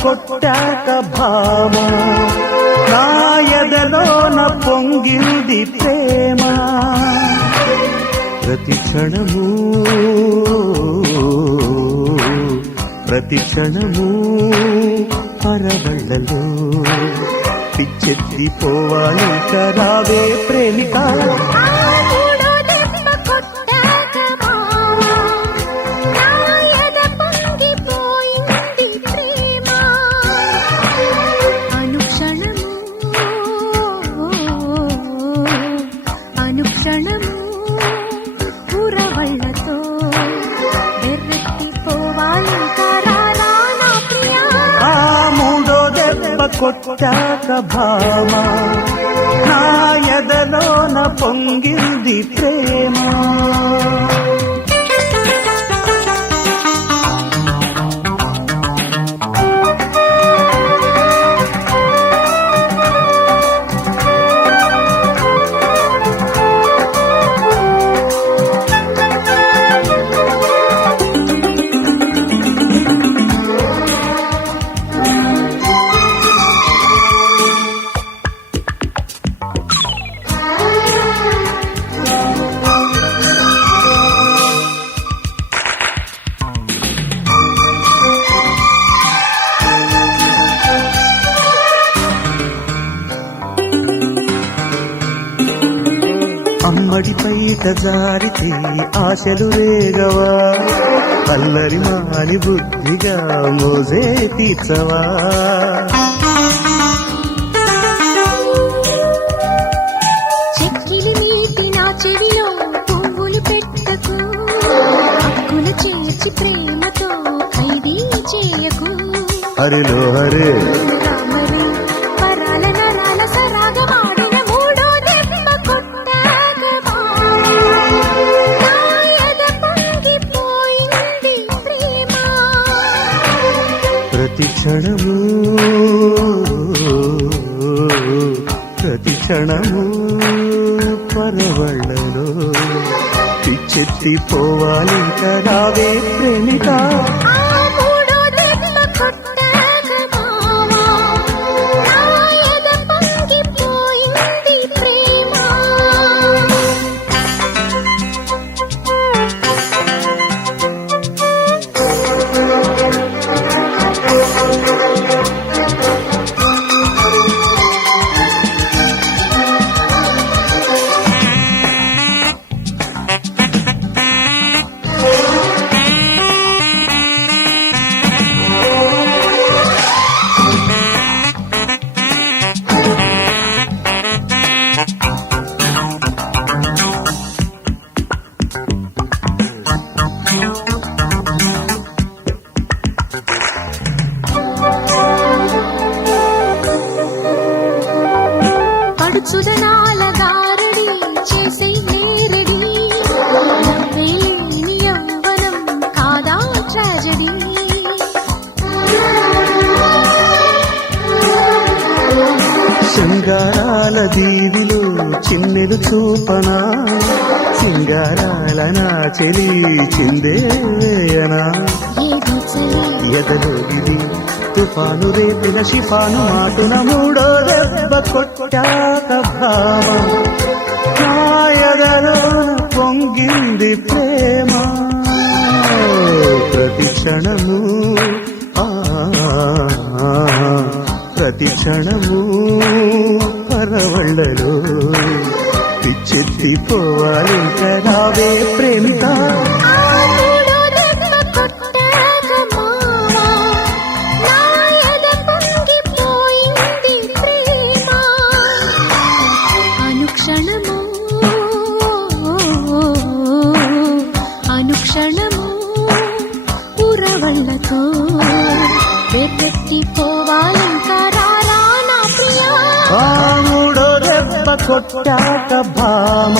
కొట్టాక భామ నా ఎదలోన పొంగింది ప్రేమ ప్రతి క్షణము పరవళ్ళలో పిచ్చెత్తిపోవాలి కరావే ప్రేమిక కొట్టాక భామ నా ఎదలోన పొంగింది ప్రేమ అమ్మడి పైట జారితే ఆశలు రేగవా అల్లరి మాని బుద్ధిగా మోజే తీర్చవా చెక్కిలి మీటి నా చెవిలో పువ్వులు పెట్టకు హక్కులు చేర్చి ప్రేమతో ఖైదీ చేయకు హరిలో హరే ప్రతి క్షణము పరవళ్ళలో పిచ్చెత్తిపోవాలి కరావే ప్రేమిక సుధనాల దారుడి చేసే నేరడి యవ్వనం కాదా ట్రాజడీ శృంగారాల దీవిలో చిన్నెలు చూపనా సింగారాల నా చెలి చిందేయనా ఎదలో ఇది తుఫాను రేపిన షిఫాను మాటున మూడో దెబ్బ కొట్టాక భామ నా ఎదలోన పొంగింది ప్రేమ ప్రతి క్షణము పరవళ్ళలో పిచ్చెత్తిపోవాలి కరావే ప్రేమిక అనుక్షణము ఉరవళ్ళతో వెర్రెత్తిపోవాలి కరారా నా ప్రియా మూడో దెబ్బ కొట్టాక భామ